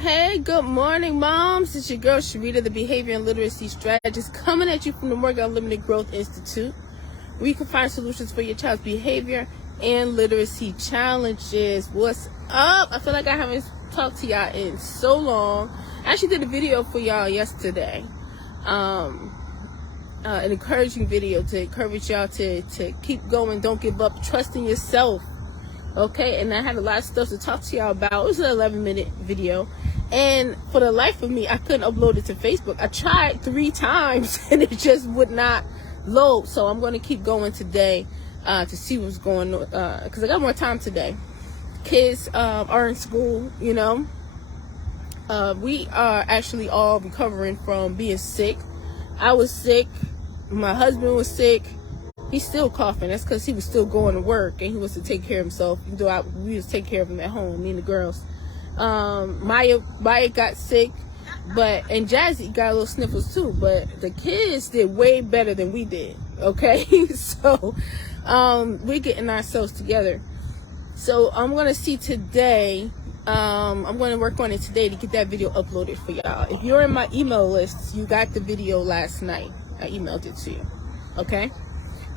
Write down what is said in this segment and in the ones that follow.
Hey, good morning, moms. It's your girl, Sharita, the Behavior and Literacy Strategist, coming at you from the Morgan Unlimited Growth Institute, where you can find solutions for your child's behavior and literacy challenges. What's up? I feel like I haven't talked to y'all in so long. I actually did a video for y'all yesterday, an encouraging video to encourage y'all to keep going, don't give up, trust in yourself. Okay, and I had a lot of stuff to talk to y'all about. It was an 11-minute video, and for the life of me, I couldn't upload it to Facebook. I tried 3 times and it just would not load. So I'm going to keep going today to see what's going on, because I got more time today. Kids are in school, you know. We are actually all recovering from being sick. I was sick, my husband was sick. He's still coughing. That's because he was still going to work and he was to take care of himself. Though we was taking care of him at home, me and the girls. Maya got sick, and Jazzy got a little sniffles too. But the kids did way better than we did. Okay, so we're getting ourselves together. So I'm gonna see today. I'm gonna work on it today to get that video uploaded for y'all. If you're in my email list, you got the video last night. I emailed it to you. Okay.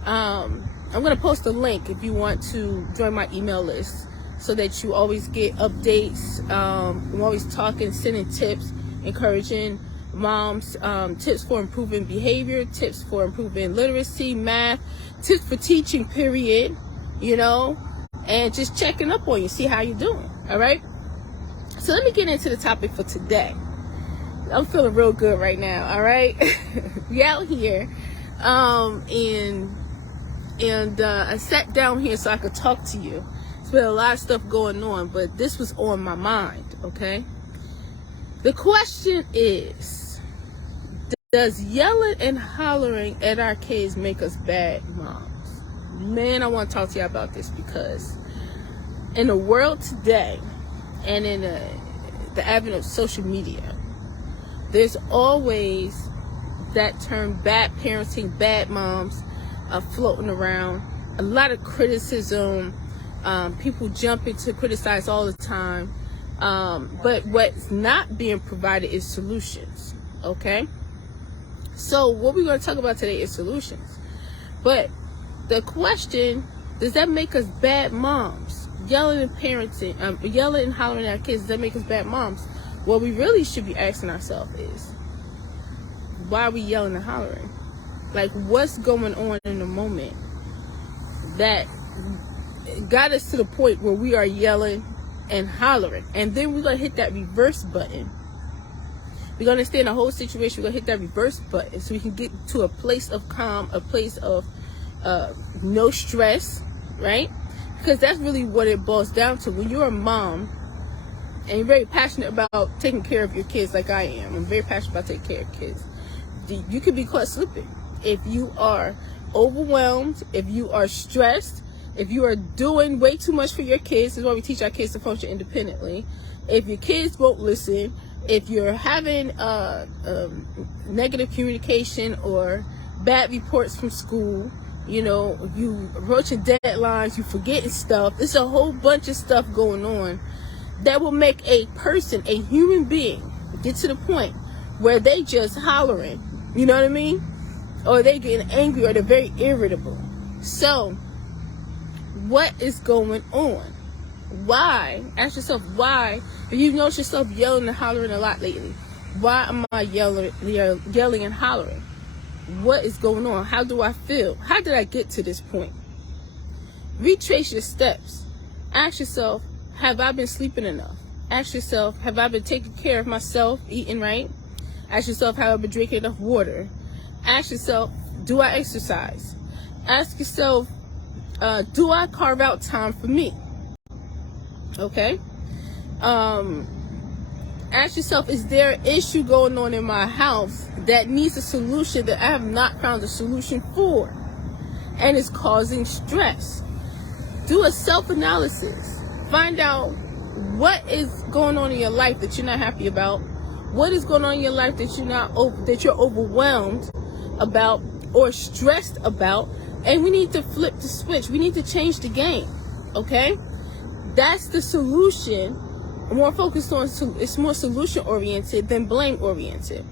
I'm going to post a link if you want to join my email list so that you always get updates. I'm always talking, sending tips, encouraging moms, tips for improving behavior, tips for improving literacy, math, tips for teaching, period, you know, and just checking up on you, see how you're doing. All right. So let me get into the topic for today. I'm feeling real good right now. All right. We out here. And I sat down here so I could talk to you. There's been a lot of stuff going on, but this was on my mind, okay? The question is, does yelling and hollering at our kids make us bad moms? Man, I want to talk to you about this because in the world today and in the advent of social media, there's always that term bad parenting, bad moms, floating around. A lot of criticism. People jumping to criticize all the time. But what's not being provided is solutions. Okay? So what we're going to talk about today is solutions. But the question, does that make us bad moms? Yelling and parenting, yelling and hollering at our kids, does that make us bad moms? What we really should be asking ourselves is, why are we yelling and hollering? Like, what's going on in the moment that got us to the point where we are yelling and hollering? And then we're going to hit that reverse button. We're going to stay in the whole situation. We're going to hit that reverse button so we can get to a place of calm, a place of no stress, right? Because that's really what it boils down to. When you're a mom and you're very passionate about taking care of your kids like I am, I'm very passionate about taking care of kids, you could be caught slipping. If you are overwhelmed, if you are stressed, if you are doing way too much for your kids, this is why we teach our kids to function independently. If your kids won't listen, if you're having negative communication or bad reports from school, you know, you approaching deadlines, you forgetting stuff, there's a whole bunch of stuff going on that will make a person, a human being, get to the point where they just hollering, you know what I mean? Or they getting angry, or they're very irritable. So, what is going on? Why? Ask yourself why. If you notice yourself yelling and hollering a lot lately, why am I yelling and hollering? What is going on? How do I feel? How did I get to this point? Retrace your steps. Ask yourself, have I been sleeping enough? Ask yourself, have I been taking care of myself, eating right? Ask yourself, have I been drinking enough water? Ask yourself, do I exercise? Ask yourself, do I carve out time for me? Okay? Ask yourself, is there an issue going on in my house that needs a solution that I have not found a solution for and is causing stress? Do a self-analysis. Find out what is going on in your life that you're not happy about. What is going on in your life that you're overwhelmed about or stressed about, and we need to flip the switch. We need to change the game. Okay? That's the solution more focused on, it's more solution oriented than blame oriented.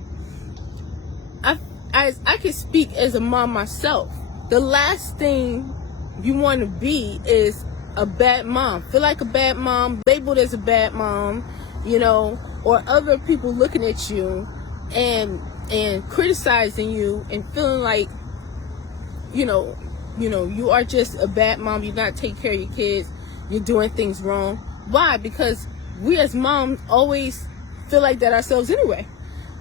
I can speak as a mom myself. The last thing you want to be is a bad mom. Feel like a bad mom, labeled as a bad mom, you know, or other people looking at you and criticizing you and feeling like, you know, you are just a bad mom. You're not taking care of your kids. You're doing things wrong. Why? Because we as moms always feel like that ourselves anyway.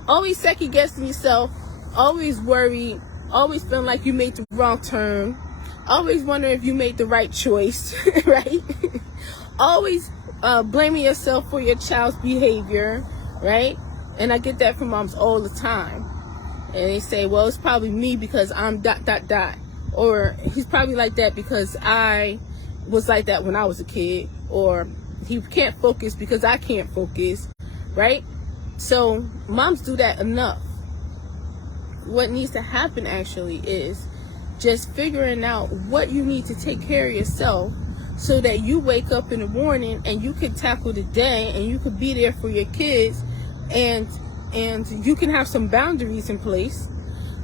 Always second guessing yourself. Always worried. Always feeling like you made the wrong turn. Always wondering if you made the right choice, right? Always blaming yourself for your child's behavior, right? And I get that from moms all the time. And they say, well, it's probably me because I'm ... Or he's probably like that because I was like that when I was a kid. Or he can't focus because I can't focus, right? So moms do that enough. What needs to happen actually is just figuring out what you need to take care of yourself so that you wake up in the morning and you can tackle the day and you can be there for your kids and you can have some boundaries in place.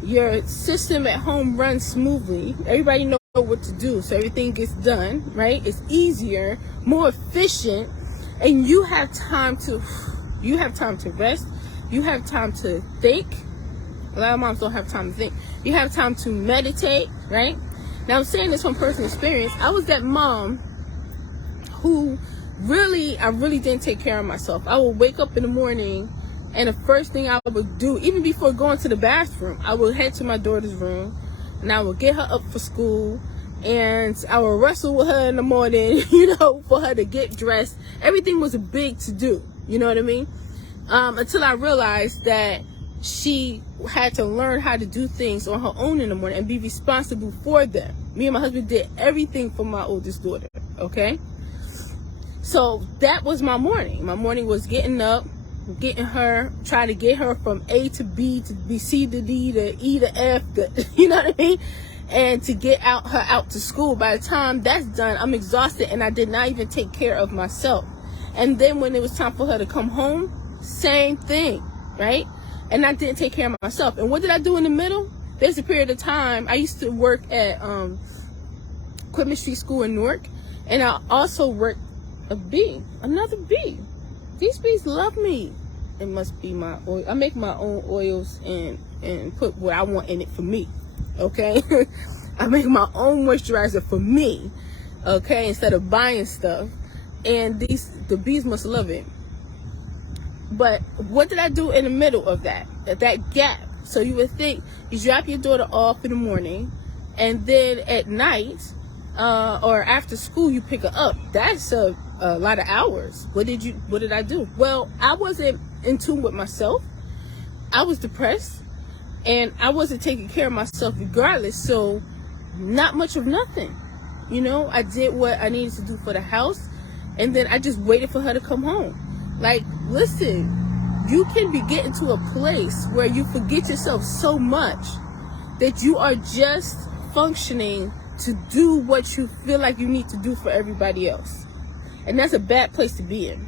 Your system at home runs smoothly. Everybody knows what to do, so everything gets done, right? It's easier, more efficient, and you have time to rest. You have time to think. A lot of moms don't have time to think. You have time to meditate, right? Now I'm saying this from personal experience. I was that mom who I really didn't take care of myself. I would wake up in the morning and the first thing I would do, even before going to the bathroom, I would head to my daughter's room and I would get her up for school and I would wrestle with her in the morning, for her to get dressed. Everything was a big to do, you know what I mean? Until I realized that she had to learn how to do things on her own in the morning and be responsible for them. Me and my husband did everything for my oldest daughter, okay? So that was my morning. My morning was getting up, trying to get her from A to B to B, C to D to E to F, you know what I mean? And to get her out to school. By the time that's done, I'm exhausted and I did not even take care of myself. And then when it was time for her to come home, same thing, right? And I didn't take care of myself. And what did I do in the middle? There's a period of time, I used to work at Equipment Street School in Newark, and I also worked another bee. These bees love me. It must be my oil. I make my own oils and put what I want in it for me, okay? I make my own moisturizer for me, okay, instead of buying stuff. And the bees must love it. But what did I do in the middle of that gap? So you would think you drop your daughter off in the morning and then at night or after school you pick her up. That's a lot of hours. What did I do? Well, I wasn't in tune with myself. I was depressed and I wasn't taking care of myself regardless. So not much of nothing. I did what I needed to do for the house and then I just waited for her to come home. Like, listen, you can be getting to a place where you forget yourself so much that you are just functioning to do what you feel like you need to do for everybody else. And that's a bad place to be in.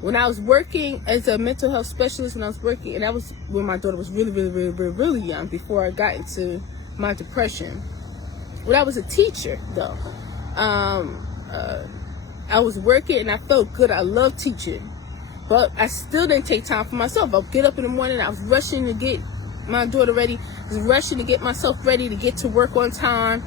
When I was working as a mental health specialist, and that was when my daughter was really, really, really, really, really young, before I got into my depression. When I was a teacher, though, I was working and I felt good. I loved teaching. But I still didn't take time for myself. I'll get up in the morning. I was rushing to get my daughter ready. I was rushing to get myself ready to get to work on time.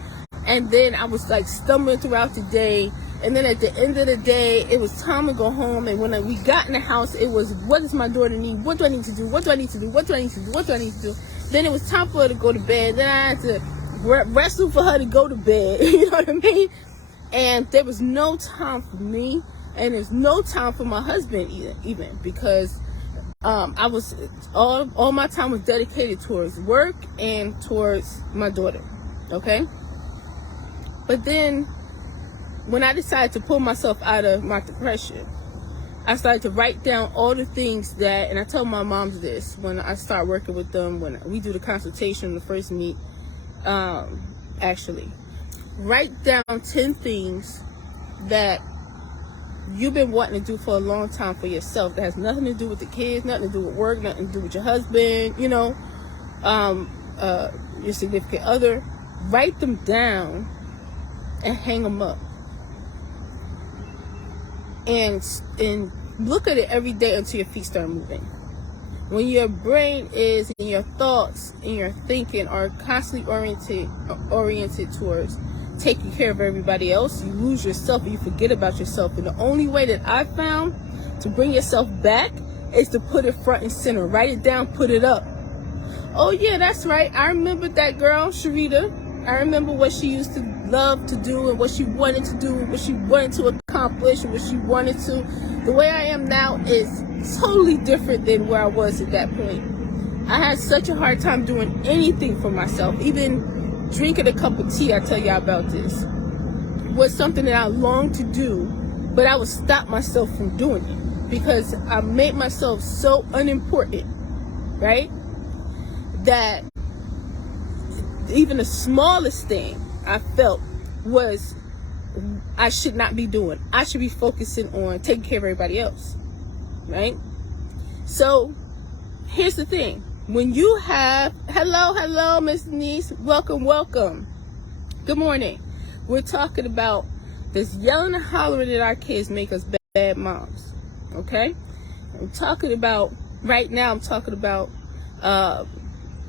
And then I was like stumbling throughout the day. And then at the end of the day, it was time to go home. And when we got in the house, it was, what does my daughter need? What do I need to do? What do I need to do? What do I need to do? What do I need to do? Then it was time for her to go to bed. Then I had to wrestle for her to go to bed. You know what I mean? And there was no time for me. And there's no time for my husband even because I was all my time was dedicated towards work and towards my daughter, okay? But then when I decided to pull myself out of my depression, I started to write down all the things and I tell my moms this when I start working with them, when we do the consultation, the first meet, actually, write down 10 things that you've been wanting to do for a long time for yourself, that has nothing to do with the kids, nothing to do with work, nothing to do with your husband, your significant other. Write them down and hang them up, and look at it every day until your feet start moving. When your brain is, and your thoughts and your thinking are constantly oriented towards taking care of everybody else, you lose yourself and you forget about yourself. And the only way that I found to bring yourself back is to put it front and center. Write it down, put it up. Oh yeah, that's right. I remember that girl, Sharita. I remember what she used to love to do, and what she wanted to do, what she wanted to accomplish, and what she wanted to. The way I am now is totally different than where I was at that point. I had such a hard time doing anything for myself. Even drinking a cup of tea, I tell y'all about this, was something that I longed to do, but I would stop myself from doing it because I made myself so unimportant, right? That even the smallest thing I felt was I should not be doing. I should be focusing on taking care of everybody else, right? So here's the thing. When you have, hello, Miss Denise, welcome. Good morning. We're talking about this yelling and hollering that our kids make us bad moms, okay? I'm talking about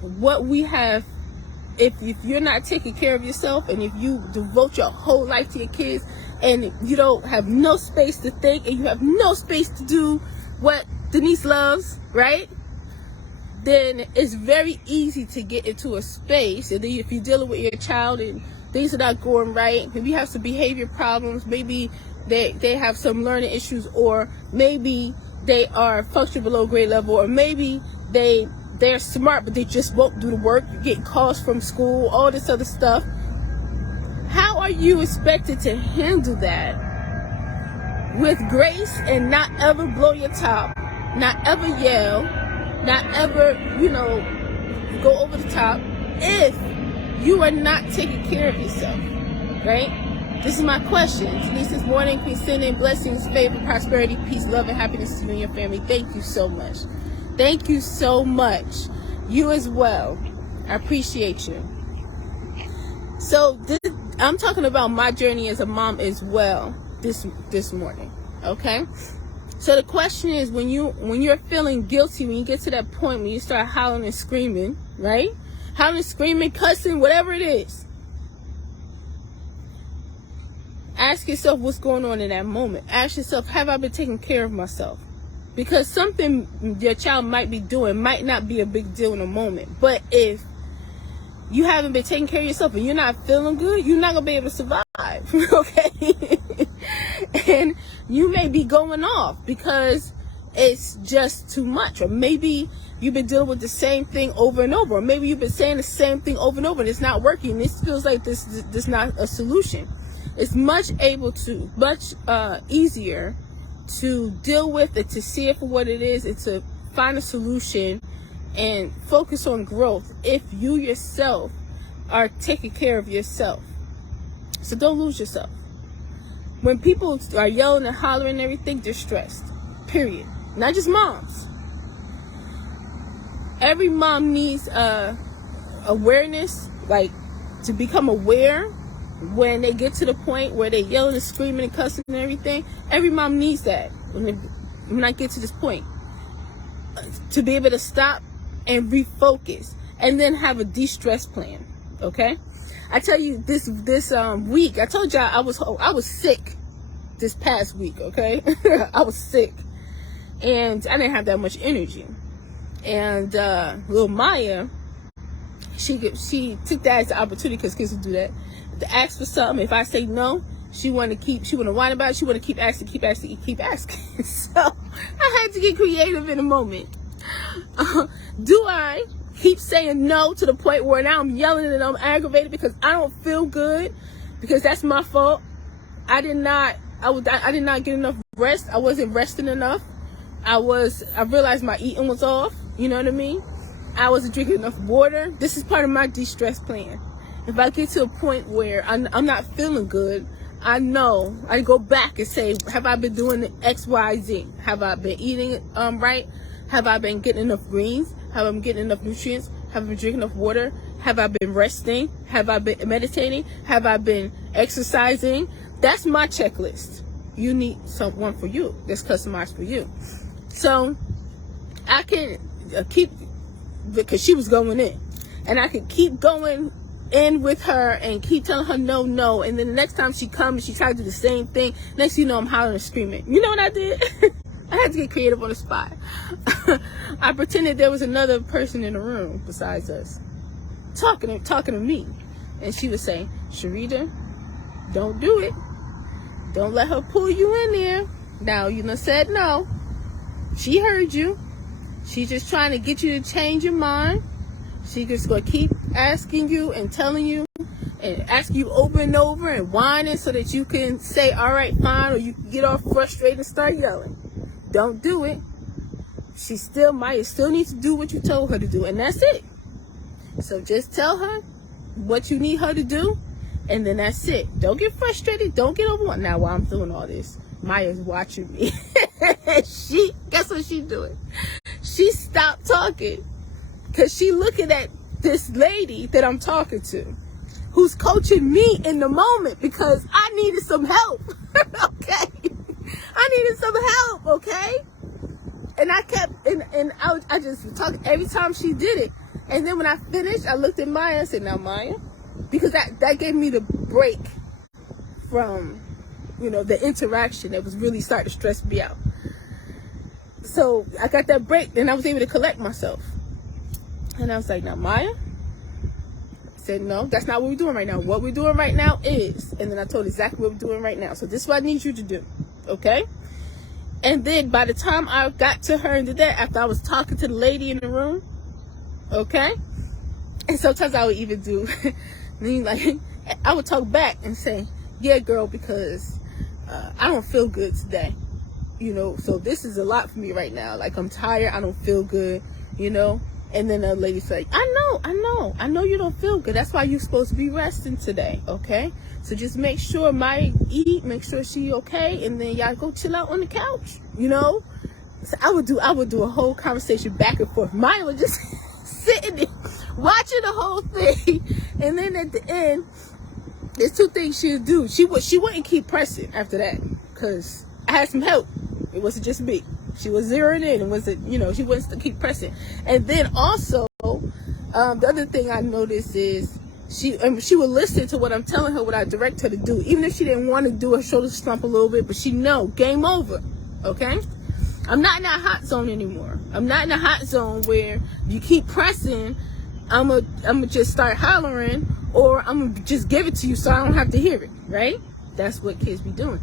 what we have. If you're not taking care of yourself, and if you devote your whole life to your kids, and you don't have no space to think, and you have no space to do what Denise loves, right? Then it's very easy to get into a space, and then if you're dealing with your child and things are not going right, maybe you have some behavior problems, maybe they have some learning issues, or maybe they are functioning below grade level, or maybe they're smart but they just won't do the work, you get calls from school, all this other stuff. How are you expected to handle that with grace and not ever blow your top, not ever yell, not ever, go over the top, if you are not taking care of yourself, right? This is my question. Denise, this morning, Queen sending blessings, favor, prosperity, peace, love, and happiness to you and your family. Thank you so much. Thank you so much. You as well. I appreciate you. So I'm talking about my journey as a mom as well this morning. Okay? So the question is, when you're feeling guilty, when you get to that point when you start howling and screaming, right? Howling, screaming, cussing, whatever it is. Ask yourself what's going on in that moment. Ask yourself, have I been taking care of myself? Because something your child might be doing might not be a big deal in a moment. But if you haven't been taking care of yourself and you're not feeling good, you're not going to be able to survive, okay? And you may be going off because it's just too much. Or maybe you've been dealing with the same thing over and over. Or maybe you've been saying the same thing over and over and it's not working. This feels like this is not a solution. It's much easier to deal with it, to see it for what it is, and to find a solution and focus on growth if you yourself are taking care of yourself. So don't lose yourself. When people are yelling and hollering and everything, they're stressed. Period. Not just moms. Every mom needs awareness, like to become aware when they get to the point where they're yelling and screaming and cussing and everything. Every mom needs that when I get to this point, to be able to stop and refocus and then have a de-stress plan. Okay, I tell you, this week, I told y'all I was sick this past week. Okay, I was sick and I didn't have that much energy, and little Maya, she took that as an opportunity, because kids will do that, to ask for something. If I say no, she want to whine about it. She want to keep asking. So I had to get creative in a moment. Do I keep saying no to the point where now I'm yelling and I'm aggravated because I don't feel good, because that's my fault? I did not get enough rest. I wasn't resting enough. I realized my eating was off. You know what I mean? I wasn't drinking enough water. This is part of my de-stress plan. If I get to a point where I'm not feeling good, I know, I go back and say, have I been doing X, Y, Z? Have I been eating right? Have I been getting enough greens? Have I been getting enough nutrients? Have I been drinking enough water? Have I been resting? Have I been meditating? Have I been exercising? That's my checklist. You need someone for you that's customized for you. So I can keep, because she was going in, and I can keep going in with her and keep telling her no, and then the next time she comes, she tries to do the same thing. Next thing you know, I'm hollering and screaming. You know what I did? I had to get creative on the spot. I pretended there was another person in the room besides us, talking to me, and she was saying, Sharita, don't do it. Don't let her pull you in there. Now, you done said no. She heard you. She's just trying to get you to change your mind. She just going to keep asking you and telling you and asking you over and over and whining so that you can say, all right, fine, or you can get all frustrated and start yelling. Don't do it. Maya still needs to do what you told her to do, and that's it. So just tell her what you need her to do, and then that's it. Don't get frustrated. Don't get overwhelmed. Now, while I'm doing all this, Maya's watching me. Guess what she's doing? She stopped talking because she looking at this lady that I'm talking to, who's coaching me in the moment because I needed some help. Okay, I needed some help. Okay, and I kept I just talked every time she did it, and then when I finished, I looked at Maya and said, "Now, Maya," because that gave me the break from, the interaction that was really starting to stress me out. So I got that break, and I was able to collect myself. And I was like, now, Maya, I said, no, that's not what we're doing right now. What we're doing right now is, and then I told her exactly what we're doing right now. So this is what I need you to do, okay? And then by the time I got to her and did that, after I was talking to the lady in the room, okay? And sometimes I would even do, like, I would talk back and say, yeah, girl, because I don't feel good today. So this is a lot for me right now. Like, I'm tired. I don't feel good, And then the lady said, I know you don't feel good. That's why you're supposed to be resting today, okay? So just make sure Maya eat, make sure she okay, and then y'all go chill out on the couch, So I would do a whole conversation back and forth. Maya was just sitting there watching the whole thing, and then at the end, there's two things she'll do. She wouldn't keep pressing after that, because I had some help. It wasn't just me. She was zeroing in and she wouldn't keep pressing. And then also, the other thing I noticed is she would listen to what I'm telling her, what I direct her to do. Even if she didn't want to do her shoulder slump a little bit, but she know, game over, okay? I'm not in that hot zone anymore. I'm not in a hot zone where you keep pressing, I'm gonna just start hollering, or I'm gonna just give it to you so I don't have to hear it, right? That's what kids be doing.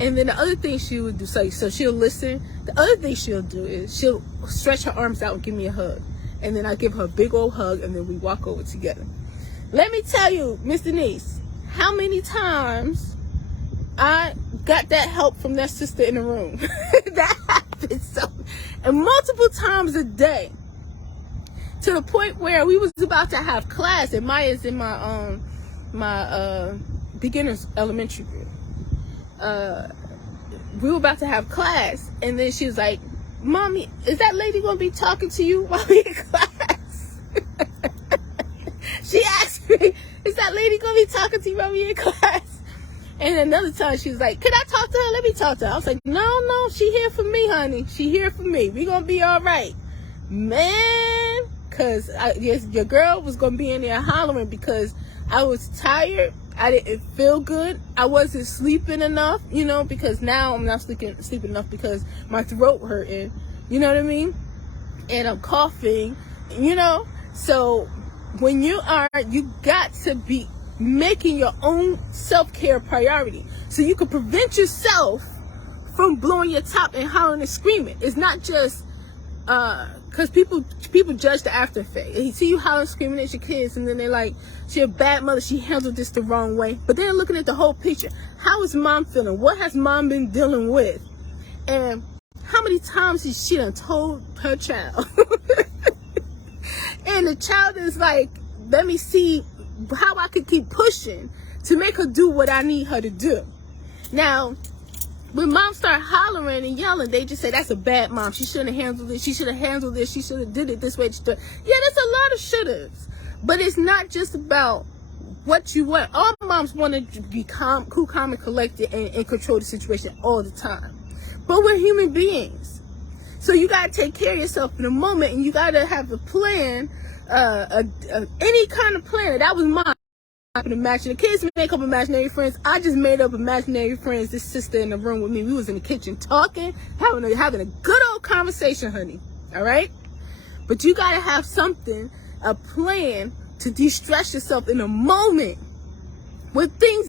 And then the other thing she would do, so she'll listen. The other thing she'll do is she'll stretch her arms out and give me a hug. And then I give her a big old hug, and then we walk over together. Let me tell you, Miss Denise, how many times I got that help from that sister in the room. That happens and multiple times a day. To the point where we was about to have class, and Maya's in my beginner's elementary group. We were about to have class, and then she was like, Mommy, is that lady gonna be talking to you while we in class? She asked me, is that lady gonna be talking to you while we in class? And another time she was like, can I talk to her? Let me talk to her. I was like, no, she here for me, honey. She here for me. We gonna be all right. Man, because your girl was gonna be in there hollering because I was tired. I didn't feel good. I wasn't sleeping enough, because now I'm not sleeping enough because my throat hurting, you know what I mean? And I'm coughing, So when you got to be making your own self-care priority so you can prevent yourself from blowing your top and hollering and screaming. It's not just because people judge the after effect. They see you hollering, screaming at your kids, and then they're like, she's a bad mother, she handled this the wrong way. But they're looking at the whole picture. How is mom feeling? What has mom been dealing with? And how many times has she done told her child? And the child is like, let me see how I could keep pushing to make her do what I need her to do. Now, when mom start hollering and yelling, they just say, that's a bad mom. She shouldn't have handled it. She should have handled this. She should have did it this way. Yeah, there's a lot of should-haves. But it's not just about what you want. All moms want to be calm, cool, calm, and collected and control the situation all the time. But we're human beings. So you got to take care of yourself in the moment, and you got to have a plan, any kind of plan. That was mine. Imagine the kids make up imaginary friends. I just made up imaginary friends. This sister in the room with me, we was in the kitchen talking, having a good old conversation, honey. All right? But you got to have something, a plan to de-stress yourself in a moment when things